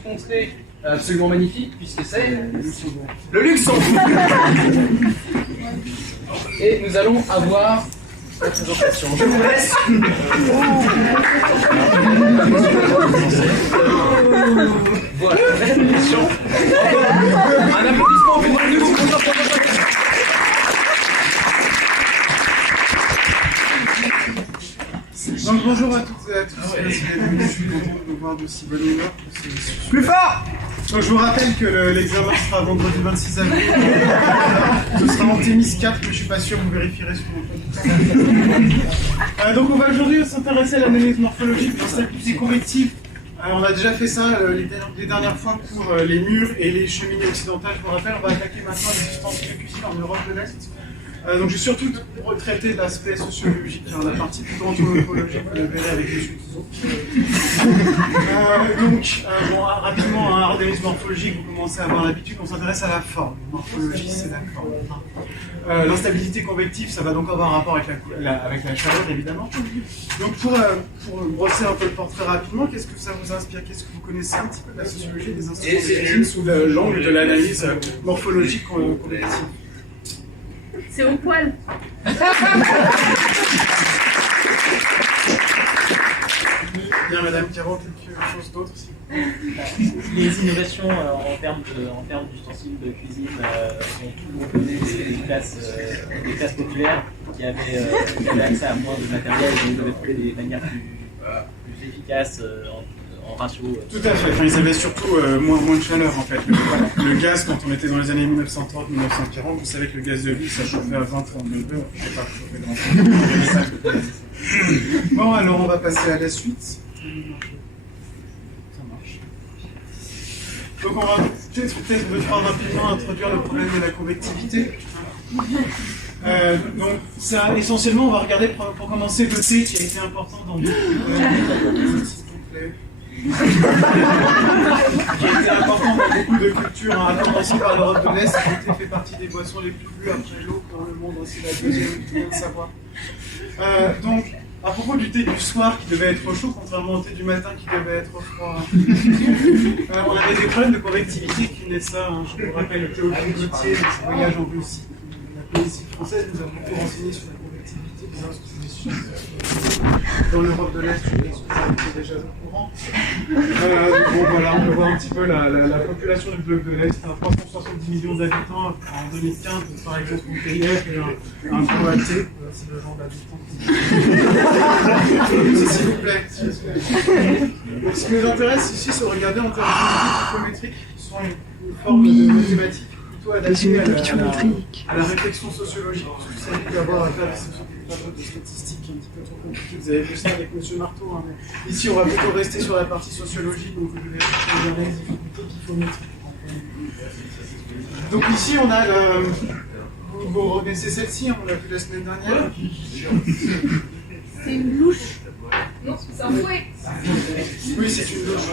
Contrée absolument magnifique, puisque c'est le Luxembourg. Et nous allons avoir la présentation. Je vous laisse. Voilà, présentation. Un applaudissement pour nous. Donc bonjour à toutes et à tous, merci d'être venus, je suis content de vous voir d'aussi bonne humeur. Plus fort! Donc je vous rappelle que l'examen sera vendredi 26 avril. Ce sera en Thémis 4, mais je suis pas sûr, vous vérifierez sur mon compte. Donc on va aujourd'hui s'intéresser à l'analyse morphologique de l'instabilité convective. On a déjà fait ça les dernières fois pour les murs et les cheminées occidentales. Je vous rappelle, on va attaquer maintenant les ustensiles de cuisine en Europe de l'Est. Donc j'ai surtout retraité l'aspect sociologique, la partie plutôt anthropologique que vous verrez avec les sujets. Rapidement, un analyse morphologique, vous commencez à avoir l'habitude, on s'intéresse à la forme. La morphologie, c'est la forme. L'instabilité convective, ça va donc avoir un rapport avec la chaleur, évidemment. Donc pour brosser un peu le portrait rapidement, qu'est-ce que ça vous inspire? Qu'est-ce que vous connaissez un petit peu de la sociologie des instruments de cuisine sous l'angle de l'analyse morphologique convective? C'est au poil. Bien, Madame Caro, quelque chose d'autre aussi? Les innovations en termes d'ustensiles de cuisine ont tout donné des classes populaires qui avaient accès à moins de matériel et donc devaient trouver des manières plus efficaces en ratio. Tout à fait, enfin, ils avaient surtout moins de chaleur en fait. Le gaz, quand on était dans les années 1930-1940, vous savez que le gaz de vie ça chauffait à 20-30 degrés, je ne sais pas chauffer grand chose. Bon, alors on va passer à la suite. Ça marche. Donc on va peut-être rapidement introduire le problème de la convectivité. Donc ça, essentiellement, on va regarder pour commencer le thé qui a été important dans beaucoup de cultures, à commencer par l'Europe de l'Est, qui fait partie des boissons les plus bues après l'eau dans le monde, aussi la deuxième, tout le monde savoir. Donc, à propos du thé du soir qui devait être chaud, contrairement au thé du matin qui devait être froid, on avait des problèmes de convectivité qui venaient de ça. Je vous rappelle le Théophile Gautier, son voyage en Russie. La poésie française nous a beaucoup renseigné sur la convectivité des institutions dans l'Europe de l'Est, je pense que vous étiez déjà au courant. Bon voilà, on peut voir un petit peu la population du bloc de l'Est, 370 millions d'habitants en 2015, par exemple au pays un Croatie, c'est le genre d'habitants. S'il vous plaît. Donc, ce qui nous intéresse ici, c'est de regarder en termes de psychométriques, qui sont une forme de mathématiques plutôt adaptée à la réflexion sociologique, parce que ça peut avoir à faire des statistiques un petit peu trop compliquées. Vous avez vu ça avec M. Marteau, hein, mais ici on va plutôt rester sur la partie sociologique, donc vous verrez les difficultés psychométriques. Donc ici on a vous reconnaissez celle-ci, on l'a vu la semaine dernière. C'est une louche. Non, c'est un fouet. Oui, c'est une louche.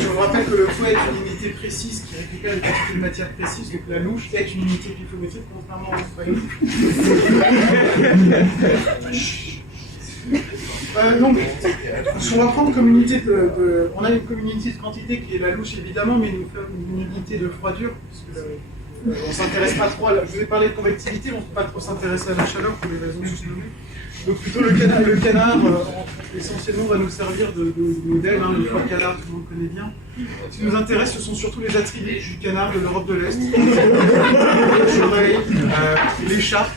Je vous rappelle que le fouet est une unité précise qui récupère une quantité de matière précise, donc la louche est une unité phylométrique contrairement au fouet. Donc, on va prendre comme unité on a une unité de quantité qui est la louche évidemment, mais nous faisons une unité de froidure, parce que on ne s'intéresse pas trop je vous ai parlé de convectivité, on ne peut pas trop s'intéresser à la chaleur pour les raisons sociologiques. Donc plutôt le canard essentiellement va nous servir de modèle, le foie de canard, tout le monde connaît bien. Ce qui nous intéresse, ce sont surtout les attributs du canard de l'Europe de l'Est. L'écharpe,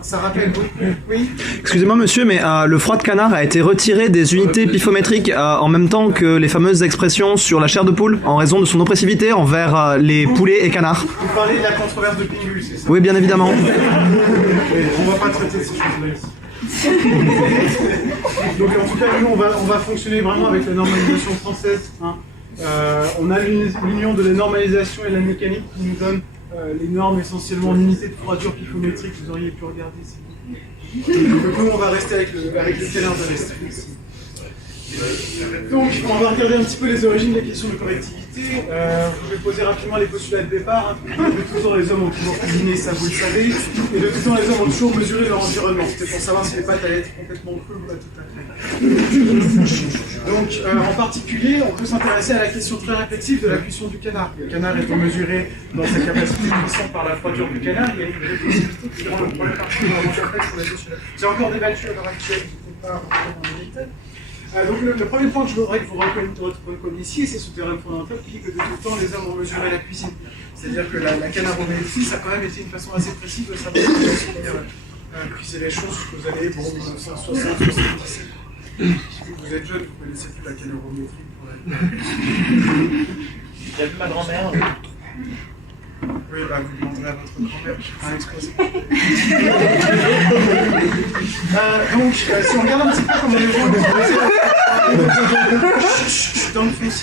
ça rappelle beaucoup. Oui. Excusez-moi monsieur, mais le froid de canard a été retiré des unités piffométriques en même temps que les fameuses expressions sur la chair de poule, en raison de son oppressivité envers les poulets et canards. Vous parlez de la controverse de Pingul, c'est ça? Oui, bien évidemment. On ne va pas traiter ces choses-là ici. Donc en tout cas, nous on va fonctionner vraiment avec la normalisation française. On a l'union de la normalisation et la mécanique qui nous donne les normes essentiellement en unité de froidure piffométrique. Vous auriez pu regarder ici. Donc nous on va rester avec le canard de l'Est. Donc, on va regarder un petit peu les origines des questions de convectivité. Je vais poser rapidement les postulats de départ. De tout temps, les hommes ont toujours cuisiné, ça vous le savez. Et de tout temps, les hommes ont toujours mesuré leur environnement. C'était pour savoir si les pâtes allaient être complètement crues ou pas tout à fait. Donc, en particulier, on peut s'intéresser à la question très réflexive de la cuisson du canard. Le canard étant mesuré dans sa capacité de cuisson par la froidure du canard, il y a une vraie possibilité qui rend le problème particulièrement complexe pour la postulats. C'est encore débattu à l'heure actuelle, je ne peux pas rentrer dans les détails. Donc le premier point que je voudrais que vous reconnaissiez, c'est ce théorème fondamental qui dit que de tout temps, les hommes ont mesuré la cuisine. C'est-à-dire que la canarométrie, ça a quand même été une façon assez précise de savoir cuiser les choses jusqu'aux années 1960, 70. Si vous êtes jeune, vous connaissez plus la canarométrie. J'ai vu ma grand-mère. Oui, bah vous demanderez à votre grand-mère, je fais un exposé. Donc, si on regarde un petit peu comment les gens dans le fond, si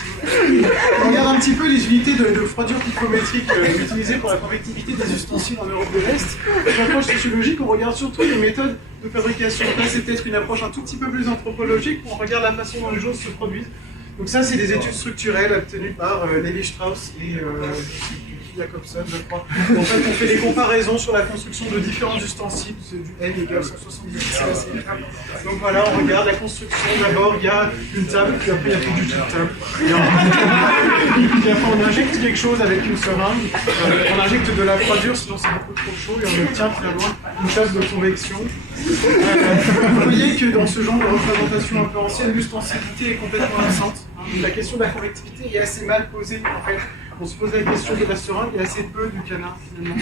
on regarde un petit peu les unités de froidure picométrique utilisées pour la convectivité des ustensiles en Europe de l'Est, dans l'approche sociologique, on regarde surtout les méthodes de fabrication. Là, c'est peut-être une approche un tout petit peu plus anthropologique, où on regarde la façon dont les choses se produisent. Donc ça, c'est des études structurelles obtenues par Lévi-Strauss et Jacobson, je crois. En fait, on fait des comparaisons sur la construction de différents ustensiles, c'est du N égale 170, c'est assez énorme. Donc voilà, on regarde la construction. D'abord, il y a une table, puis après, il y a plus du tout de table. Puis après, on injecte quelque chose avec une seringue. On injecte de la froidure, sinon c'est beaucoup trop chaud, et on obtient finalement une table de convection. Vous voyez que dans ce genre de représentation un peu ancienne, l'ustensilité est complètement absente. La question de la convectivité est assez mal posée, en fait. On se pose la question de la seringue et assez peu du canard, finalement.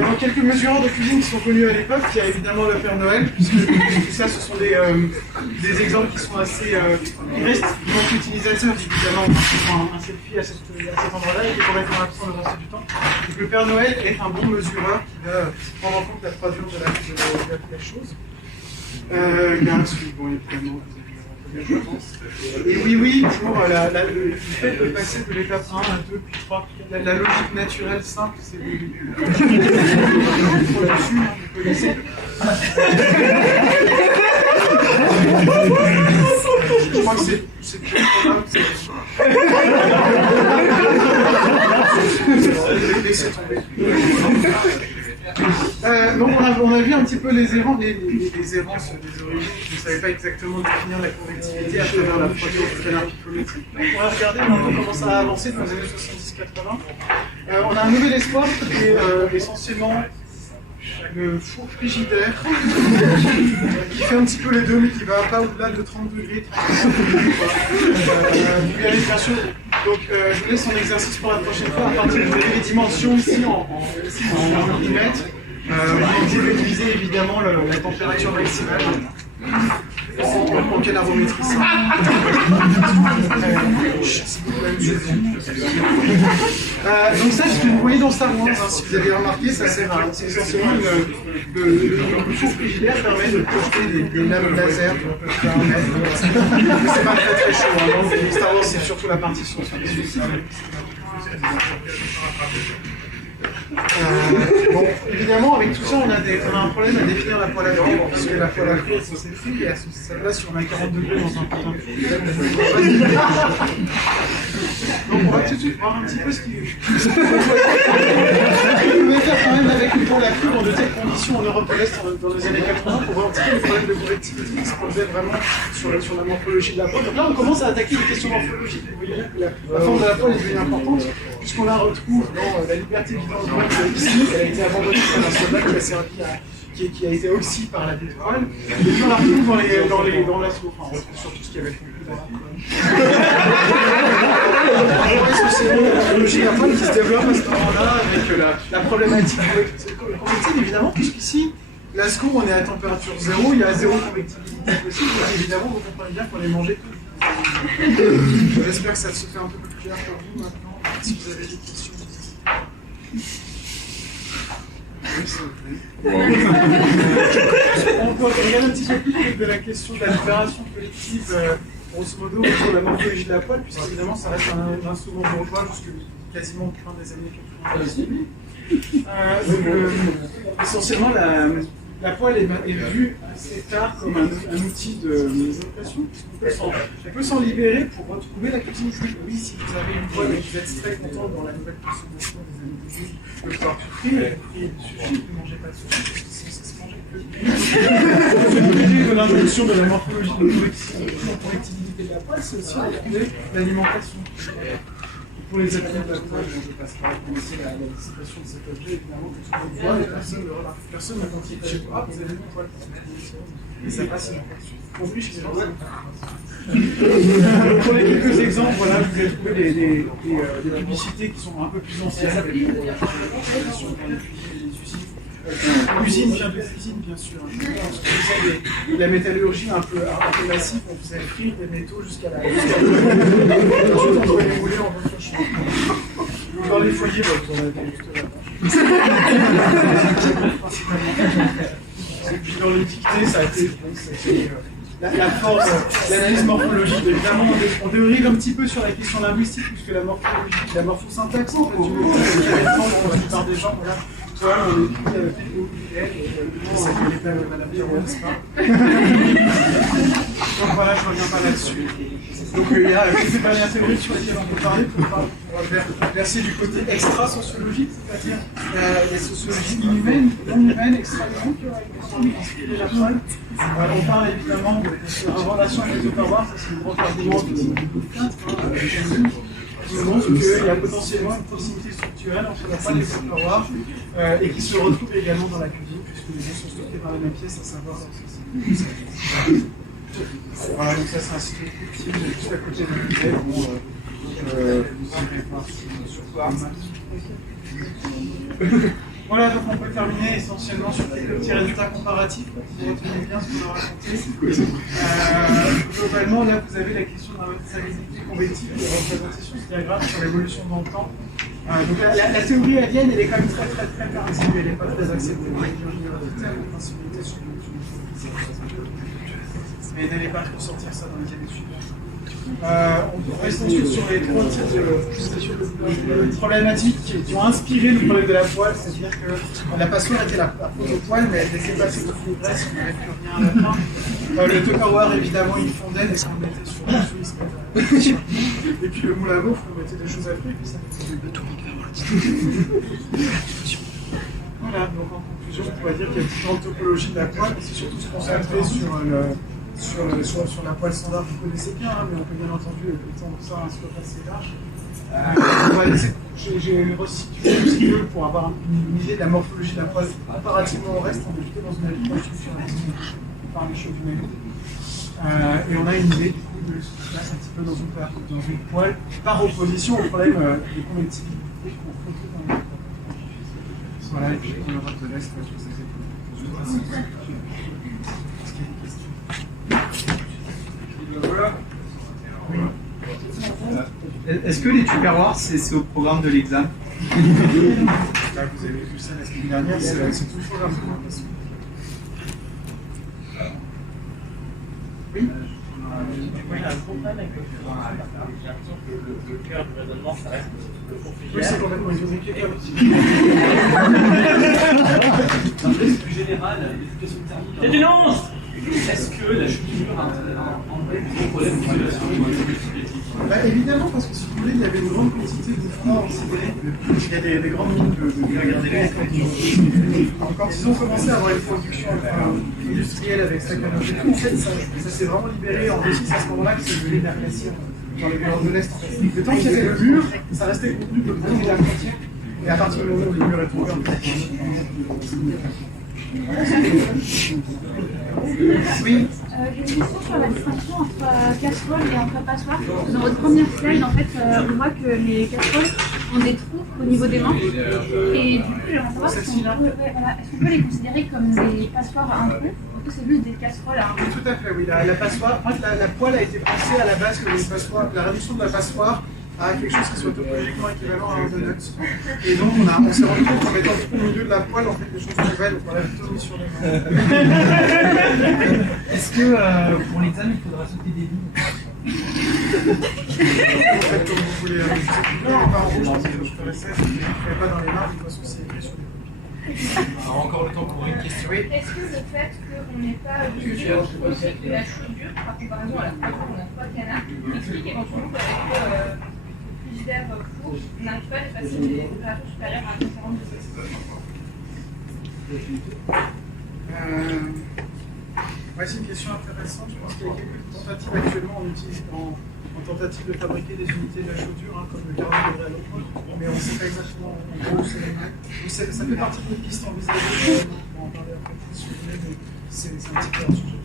Dans quelques mesureurs de cuisine qui sont connus à l'époque, il y a évidemment le Père Noël, puisque tout ça, ce sont des exemples qui sont assez... qui restent donc utilisateurs, évidemment, qui font un selfie à cet endroit-là et qui est complètement absent le reste du temps. Donc le Père Noël est un bon mesureur qui va prendre en compte la froidure de la chose. Il y a un truc, bon, évidemment, je pense. Et oui, pour le fait de passer de l'étape 1 à 2, puis 3, la logique naturelle simple, c'est le début. Là-dessus, vous connaissez. Je crois que c'est le programme. Laissez tomber. Donc on a vu un petit peu les errances des origines. Je ne savais pas exactement définir la convectivité à travers la froidure du canard picométrique. On va regarder maintenant comment ça a avancé dans les années 70-80. On a un nouvel espoir qui est essentiellement le four frigidaire qui fait un petit peu les deux mais qui va pas au-delà de 30 degrés, 35 degrés. Bien sûr. Donc je vous laisse en exercice pour la prochaine fois à partir de les dimensions ici en millimètres. Vous pouvez utiliser évidemment la température maximale en canarométrie. Donc ça, ce que vous voyez dans Star Wars, si vous avez remarqué, ça sert à... C'est essentiellement le four frigidaire permet de projeter des lames laser. C'est pas très chaud. Donc Star Wars, c'est surtout la partie science-fiction. Bon, évidemment, avec tout ça, on a un problème à définir la poêle à frire, parce que la poêle à frire, c'est frit, et à cette place, si on a 40 degrés dans un putain de donc, on va tout de suite voir un petit peu ce qui est. On pouvait faire quand même avec une poêle à frire dans de telles conditions en Europe de l'Est dans les années 80 pour voir un petit peu les problèmes de convectivité qui se posaient vraiment sur la morphologie de la poêle. Donc là, on commence à attaquer les questions morphologiques. Vous voyez bien que la forme de la poêle est devenue importante, puisqu'on la retrouve dans la liberté vivante ici, elle a été abandonnée par un soldat qui a servi qui a été oxy par la pétrole, et puis on la retrouve dans l'assaut. Enfin, on retrouve surtout ce qu'il y avait plus dans c'est une technologie qui se développe à ce moment-là avec la problématique convective, évidemment, puisqu'ici, l'ASCO, on est à température zéro, il y a zéro convectivité possible, donc évidemment, vous comprenez bien qu'on est mangé tout. J'espère que ça se fait un peu plus clair pour vous maintenant, si vous avez des questions. On peut regarder un petit peu plus de la question de la libération collective, grosso modo, sur la morphologie de la poêle, puisqu'évidemment ça reste un instrument bourgeois jusque quasiment fin des années 90. Essentiellement, la poêle est vue assez tard comme un outil d'oppression. On peut s'en libérer pour retrouver la cuisine. Oui, si vous avez une poêle et que vous êtes très content dans la nouvelle consommation des années 2000, de pouvoir tout frire et du sushi, ne mangez pas de sushi, parce que c'est censé se manger que de l'introduction de la morphologie de la connectivité de la poêle, c'est aussi regarder l'alimentation. Pour les athlètes de la poêle, je passe par commencer la distribution de cet objet, évidemment, que tout le monde voit et personne ne remarque. Personne ne continue chez toi, vous avez une poêle. Et ça passe inaperçu. En plus, je prenez quelques exemples, voilà, vous allez trouver des publicités qui sont un peu plus anciennes. L'usine vient de cuisine, bien sûr. La métallurgie un peu massive, on faisait frire des métaux jusqu'à la. Ensuite, on doit les rouler en voiture chaude. Dans les foyers, on avait juste et puis dans les dictées, ça a été la force, l'analyse morphologique. Évidemment, on dérive un petit peu sur la question linguistique, puisque la morphologie, la morphosyntaxe, en fait, du mot, c'est pour la plupart des gens, voilà. Toi, on est plus avec les mots ça fait pas Madame Pierrot, n'est-ce pas? Donc voilà, je reviens pas là-dessus. Donc il y a quelques dernières théories sur lesquelles on peut parler pour verser du côté extra-sociologique, c'est-à-dire la sociologie inhumaine, non humaine, extra-humaine, qui aura été inspirée la poêle. On parle évidemment de la relation avec les Ottawa, ça c'est le grand argument de qui montre qu'il y a potentiellement une proximité structurelle entre la poêle et les Ottawa et qui se retrouve également dans la cuisine, puisque les gens sont stockés dans la même pièce, à savoir. Voilà, donc ça c'est un site fictif juste à côté de l'unité. Bon, vous irez voir sur quoi. Voilà, donc on peut terminer essentiellement sur quelques petits résultats comparatifs pour retenir bien ce qu'on a raconté. Globalement, là vous avez la question de la stabilité convective et de la représentation de ce diagramme sur l'évolution dans le temps. Donc la théorie alien, elle est quand même très passive, elle n'est pas très acceptée par les ingénieurs de terme, la sensibilité sur le mais n'allez pas ressortir ça dans les années suivantes. On reste ensuite sur les trois types de problématiques qui ont inspiré le problème de la poêle, c'est-à-dire que la passoire était la proto-poêle, mais elle laissait passer de fibresse, il n'y avait plus rien à la fin. Le Tupperware, évidemment, il fondait des qu'on mettait sur le Suisse. Et puis le moule à gaufre, on mettait des choses à fruits, et puis ça faisait de tout. Voilà, donc en conclusion, on pourrait dire qu'il y a différentes topologies de la poêle, mais c'est surtout se concentrer sur la poêle standard que vous connaissez bien, hein, mais on peut bien entendu étendre ça à un scope assez large. J'ai resitué tout ce qu'il veut pour avoir une idée de la morphologie de la poêle comparativement au reste. On est plutôt dans une agriculture par les choses humaines. Et on a une idée du coup de ce qui se passe un petit peu dans une poêle par opposition au problème de convectivité qu'on retrouve dans les poêles. Voilà, et puis en Europe de l'Est, je sais que oui. Est-ce que les Tupperwares, c'est au programme de l'examen? Là, vous avez vu ça la semaine dernière, c'est tout le programme. Oui. Il y a un gros problème avec le cœur du raisonnement, ça reste le confusion. Oui, c'est complètement isométrique. Après, c'est plus général, l'éducation thermique. C'est une once. Est-ce que la chute a un vrai gros problème d'isolation Évidemment, parce que si vous voulez, il y avait une grande quantité de froid sidéré. Il y a des grandes mines de quand ils ont commencé à avoir une production industrielle avec Stakhanov et tout, en fait, ça s'est vraiment libéré en Russie à ce moment-là que c'est devenu de la glacière dans les murs de l'Est. Le temps qu'il y avait le mur, ça restait contenu de l'eau de la frontière. Et à partir du moment où le mur est tombé, oui. J'ai une question sur la distinction entre casserole et entre passoire. Dans votre première slide, en fait, on voit que les casseroles ont des trous au niveau des manches. Et du coup, j'aimerais savoir si on peut les considérer comme des passoires à un trou, ou que c'est juste des casseroles à un trou. Tout à fait, oui. La passoire, en fait, la poêle a été pensée à la base que la réduction de la passoire à quelque chose qui soit topologiquement équivalent à un donut. Et donc on s'est rendu compte qu'en mettant tout au milieu de la poêle, en fait, les choses nouvelles, on l'a plutôt mis sur les mains. Est-ce que pour l'examen, il faudra sauter des lignes? En fait, comme vous voulez, je ne sais pas en rouge, parce que je ferais ça, je ne ferais pas dans les mains, de toute façon c'est écrit sur les copies. Alors, encore le temps pour une question. Oui. Est-ce que le fait qu'on n'ait pas utilisé de la chaudière par comparaison à la fois où on n'a pas de canard explique éventuellement qu'avec le frigidaire four, on n'arrive pas à dépasser des températures supérieures à 40 degrés? Ouais, c'est une question intéressante. Je pense qu'il y a quelques tentatives actuellement en tentative de fabriquer des unités de la chaudière, comme le 40 degrés à l'eau, mais on ne sait pas exactement en gros où c'est les mêmes. Donc ça fait partie des pistes envisagées. On va en parler après si vous voulez, mais c'est un petit peu un sujet.